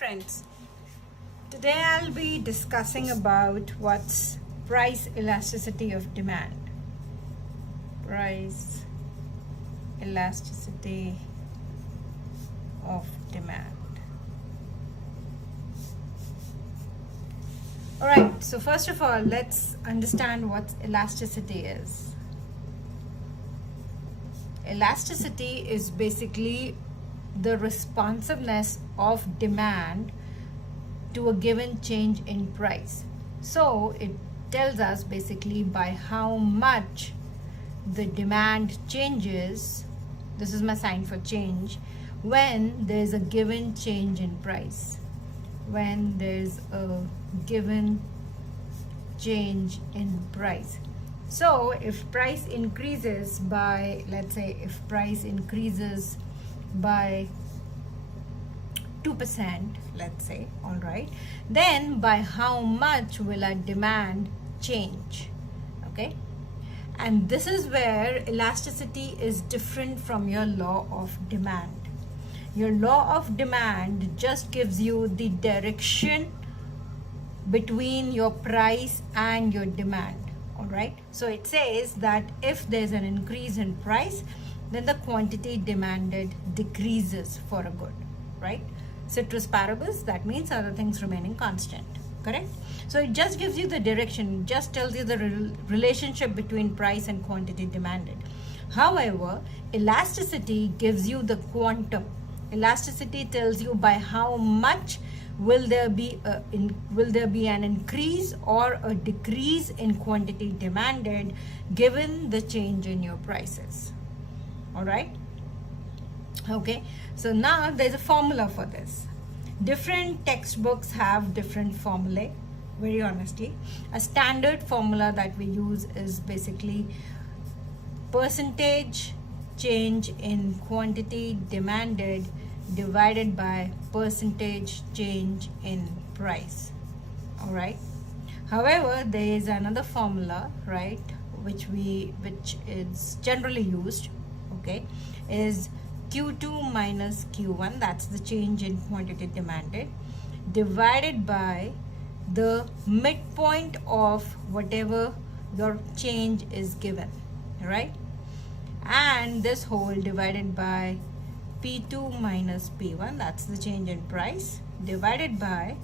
friends, today I'll be discussing about what's price elasticity of demand. Price elasticity of demand. Alright, so first of all, let's understand what elasticity is. Elasticity is basically the responsiveness of demand to a given change in price. So it tells us basically by how much the demand changes, this is my sign for change, when there's a given change in price. When there's a given change in price. So if price increases by, let's say if price increases by 2%, let's say, all right, then by how much will our demand change? Okay, and this is where elasticity is different from your law of demand. Your law of demand just gives you the direction between your price and your demand. All right, so it says that if there's an increase in price, then the quantity demanded decreases for a good, right? Ceteris paribus, that means other things remaining constant, correct? So it just gives you the direction, just tells you the relationship between price and quantity demanded. However, elasticity gives you the quantum. Elasticity tells you by how much will there be an increase or a decrease in quantity demanded given the change in your prices. All right, okay, so now there's a formula for this. Different textbooks have different formulae. Very honestly, a standard formula that we use is basically percentage change in quantity demanded divided by percentage change in price. All right, however, there is another formula, right, which is generally used, okay, is Q2 minus Q1, that's the change in quantity demanded, divided by the midpoint of whatever your change is given, right? And this whole divided by P2 minus P1, that's the change in price, divided by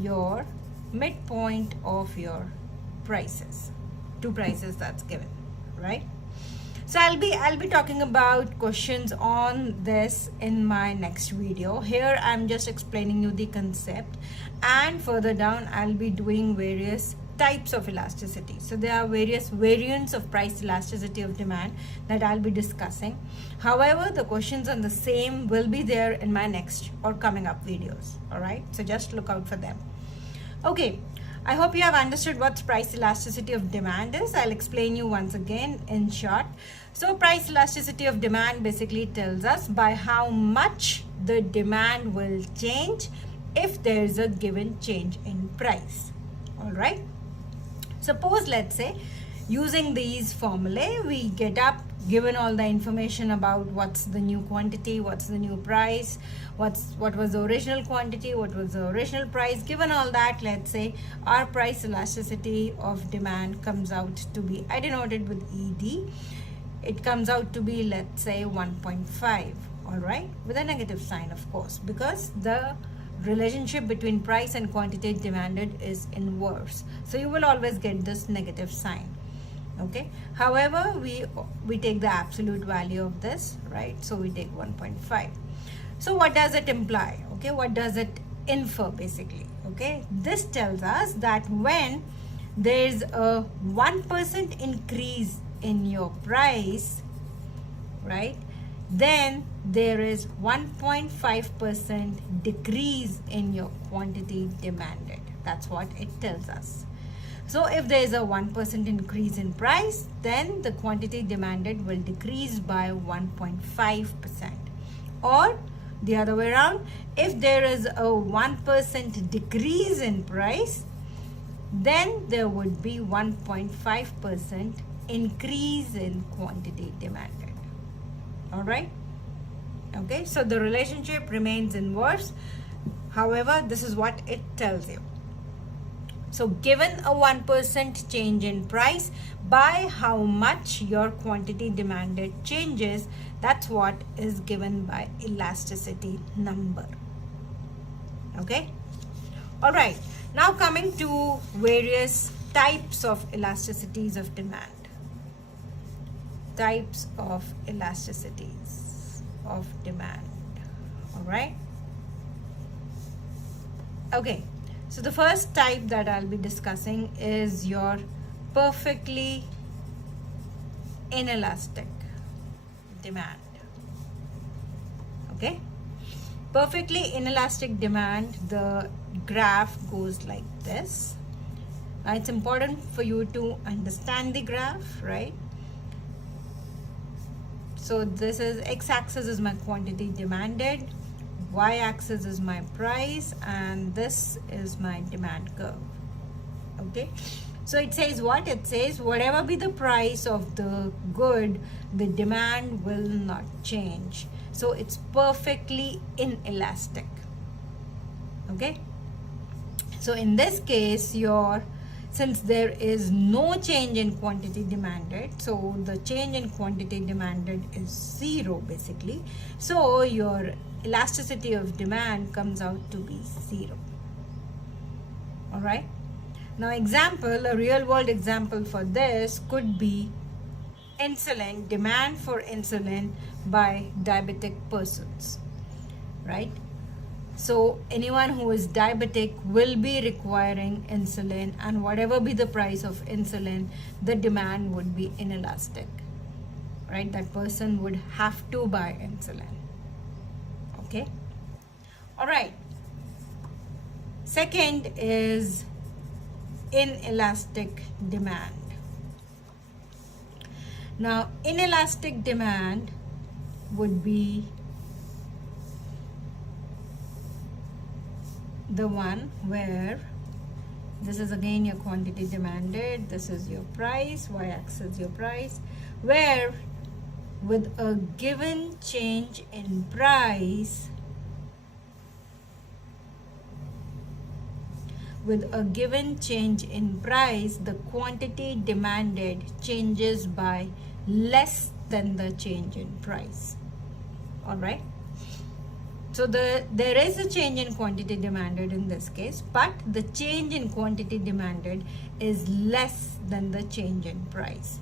your midpoint of your prices, two prices that's given, right? So I'll be talking about questions on this in my next video. Here I'm just explaining you the concept, and further down I'll be doing various types of elasticity. So there are various variants of price elasticity of demand that I'll be discussing. However, the questions on the same will be there in my next or coming up videos. All right, so just look out for them. Okay, I hope you have understood what price elasticity of demand is. I'll explain you once again in short. So price elasticity of demand basically tells us by how much the demand will change if there is a given change in price. All right, suppose, let's say, using these formulae, we get up, given all the information about what's the new quantity, what's the new price, what was the original quantity, what was the original price. Given all that, let's say our price elasticity of demand comes out to be, I denoted with ED, it comes out to be, let's say, 1.5, all right, with a negative sign, of course, because the relationship between price and quantity demanded is inverse, so you will always get this negative sign. Okay, however, we take the absolute value of this, right? So we take 1.5. So what does it imply? Okay, what does it infer basically? Okay, this tells us that when there's a 1% increase in your price, right, then there is 1.5% decrease in your quantity demanded. That's what it tells us. So if there is a 1% increase in price, then the quantity demanded will decrease by 1.5%. Or the other way around, if there is a 1% decrease in price, then there would be 1.5% increase in quantity demanded. All right, okay, so the relationship remains inverse. However, this is what it tells you. So given a 1% change in price, by how much your quantity demanded changes, that's what is given by elasticity number. Okay? All right. Now coming to various types of elasticities of demand. Types of elasticities of demand. All right? Okay. So the first type that I'll be discussing is your perfectly inelastic demand. Okay? Perfectly inelastic demand, the graph goes like this. Now it's important for you to understand the graph, right? So this is x-axis is my quantity demanded, y-axis is my price, and this is my demand curve. Okay, so it says what? It says whatever be the price of the good, the demand will not change. So it's perfectly inelastic. Okay, so in this case, since there is no change in quantity demanded, so the change in quantity demanded is 0 basically. So your elasticity of demand comes out to be 0. All right. Now a real world example for this could be insulin, demand for insulin by diabetic persons, right? So anyone who is diabetic will be requiring insulin, and whatever be the price of insulin, the demand would be inelastic, right? That person would have to buy insulin. Okay. All right. Second is inelastic demand. Now, inelastic demand would be the one where this is again your quantity demanded, this is your price, y-axis your price, where with a given change in price, the quantity demanded changes by less than the change in price. All right. So there is a change in quantity demanded in this case, but the change in quantity demanded is less than the change in price.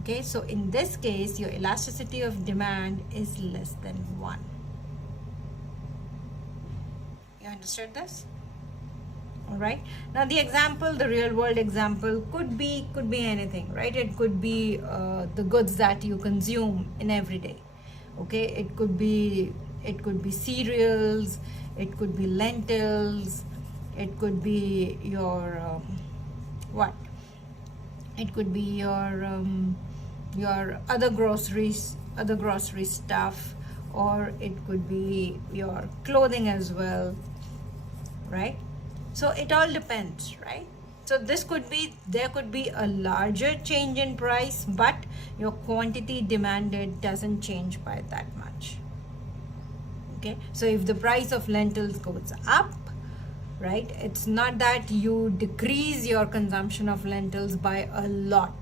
Okay, so in this case, your elasticity of demand is less than 1. You understood this? All right. Now the real world example could be anything, right? It could be the goods that you consume in every day. Okay, it could be cereals, it could be lentils, it could be your it could be your other grocery stuff, or it could be your clothing as well, right? So it all depends, right? So there could be a larger change in price, but your quantity demanded doesn't change by that much. Okay, so if the price of lentils goes up, right, it's not that you decrease your consumption of lentils by a lot.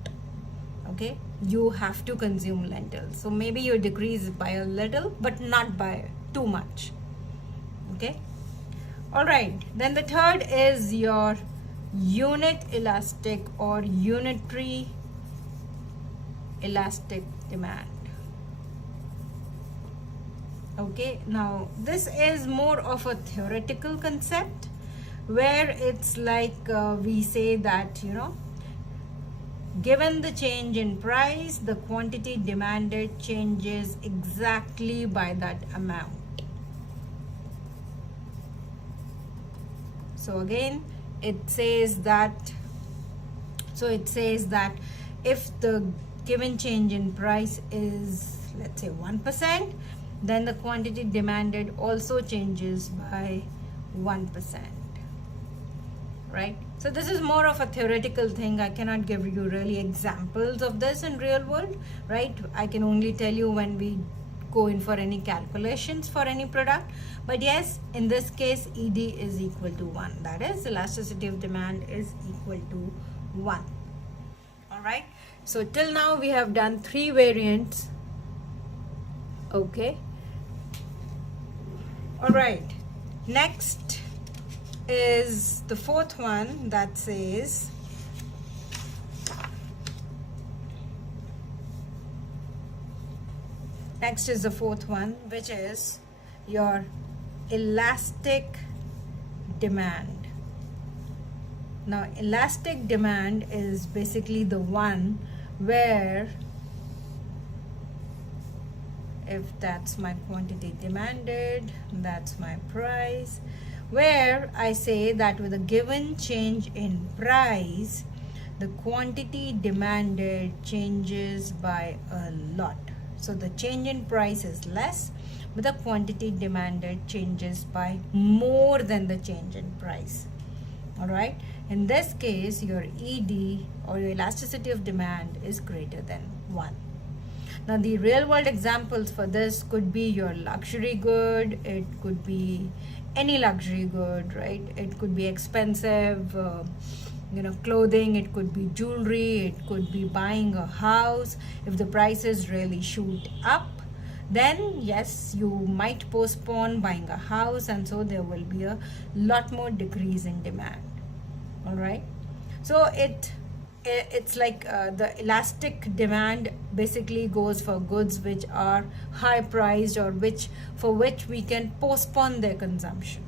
Okay, you have to consume lentils, so maybe you decrease by a little, but not by too much. Okay. All right, then the third is your unit elastic or unitary elastic demand. Okay, now this is more of a theoretical concept, where it's like we say that, given the change in price, the quantity demanded changes exactly by that amount. So again, it says that if the given change in price is, let's say, 1%, then the quantity demanded also changes by 1%, right? So this is more of a theoretical thing. I cannot give you really examples of this in real world, right? I can only tell you when we go in for any calculations for any product, but yes, in this case ED is equal to 1. That is, elasticity of demand is equal to 1. All right, so till now we have done 3 variants. Okay, all right, next is the 4th one that says next is the 4th one, which is your elastic demand. Now elastic demand is basically the one where, if that's my quantity demanded, that's my price, where I say that with a given change in price, the quantity demanded changes by a lot. So the change in price is less, but the quantity demanded changes by more than the change in price. All right, in this case your ED, or your elasticity of demand, is greater than 1. Now the real world examples for this could be your luxury good, it could be any luxury good, right? It could be expensive clothing, it could be jewelry, it could be buying a house. If the prices really shoot up, then yes, you might postpone buying a house, and so there will be a lot more decrease in demand. All right, so it's like the elastic demand basically goes for goods which are high priced, or for which we can postpone their consumption.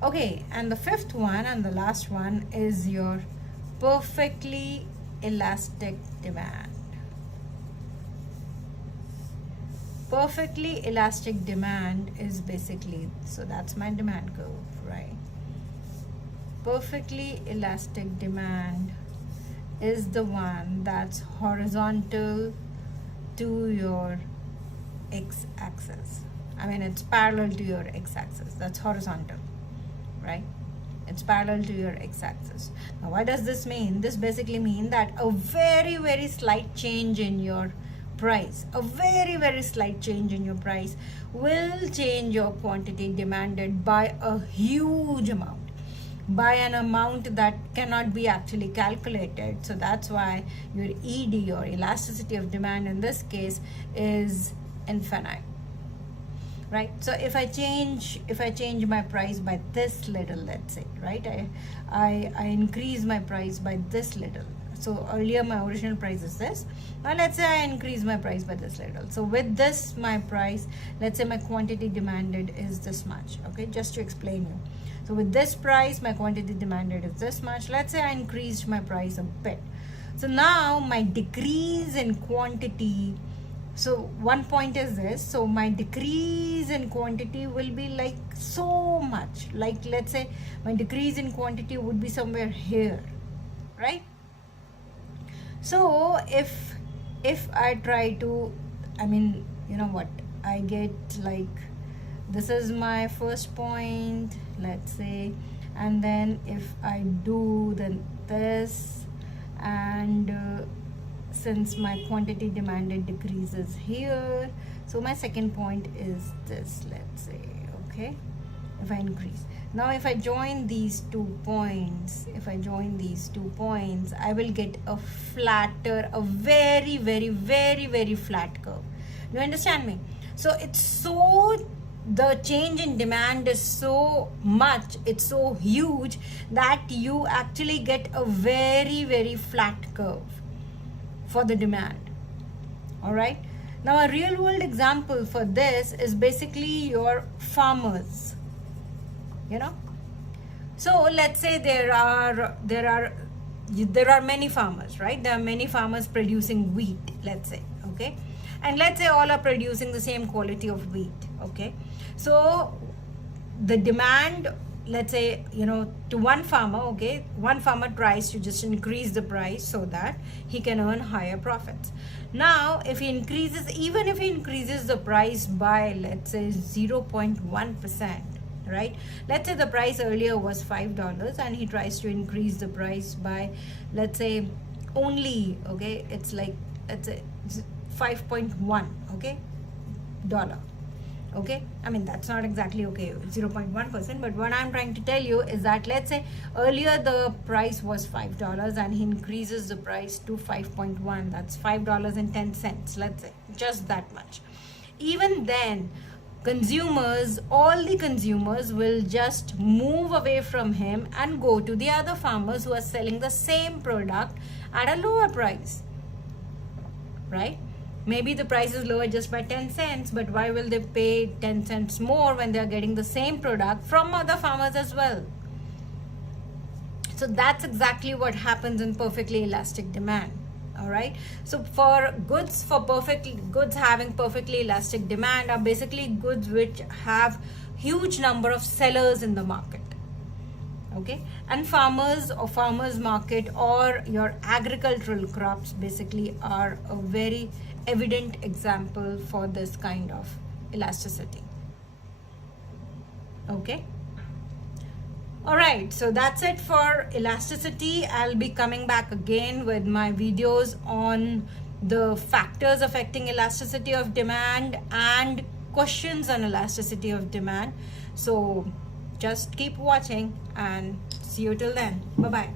Okay, and the 5th one and the last one is your perfectly elastic demand. Perfectly elastic demand is basically, so that's my demand curve, right? Perfectly elastic demand is the one that's horizontal to your x-axis. I mean, it's parallel to your x-axis. That's horizontal, right? It's parallel to your x-axis. Now what does this mean? This basically means that a very, very slight change in your price, a very, very slight change in your price will change your quantity demanded by a huge amount, by an amount that cannot be actually calculated. So that's why your ED, or elasticity of demand, in this case is infinite, right? So if I change my price by this little, let's say, right, I increase my price by this little. So earlier my original price is this. Now let's say I increase my price by this little. So with this, my price, let's say my quantity demanded is this much. Okay, just to explain you. So with this price, my quantity demanded is this much. Let's say I increased my price a bit. So now my decrease in quantity, so one point is this, so my decrease in quantity will be like so much. Like let's say my decrease in quantity would be somewhere here, right? So if I try to, I mean, you know what, I get like, this is my first point, let's say, and then if I do then this, and since my quantity demanded decreases here, so my second point is this, let's say, okay, if I increase. Now if I join these 2 points, I will get a flatter, a very, very, very, very flat curve. You understand me? So it's so, the change in demand is so much, it's so huge that you actually get a very, very flat curve for the demand. All right, now a real world example for this is basically your farmers, you know. So let's say there are many farmers, right? There are many farmers producing wheat, let's say, okay, and let's say all are producing the same quality of wheat, okay. So the demand, let's say, you know, to one farmer, okay, one farmer tries to just increase the price so that he can earn higher profits. Now if he increases, even if he increases the price by, let's say, 0.1%, right? Let's say the price earlier was $5 and he tries to increase the price by, let's say, only, okay, it's like, let's say 5.1, okay, dollar. Okay, I mean that's not exactly okay 0.1%, but what I'm trying to tell you is that, let's say earlier the price was $5 and he increases the price to 5.1, that's $5.10, let's say, just that much. Even then, consumers, all the consumers will just move away from him and go to the other farmers who are selling the same product at a lower price, right? Maybe the price is lower just by 10 cents, but why will they pay 10 cents more when they are getting the same product from other farmers as well? So that's exactly what happens in perfectly elastic demand. All right. So for goods having perfectly elastic demand are basically goods which have huge number of sellers in the market. Okay, and farmers or farmers market or your agricultural crops basically are a very evident example for this kind of elasticity. Okay. All right, so that's it for elasticity. I'll be coming back again with my videos on the factors affecting elasticity of demand and questions on elasticity of demand. So just keep watching and see you till then. Bye-bye.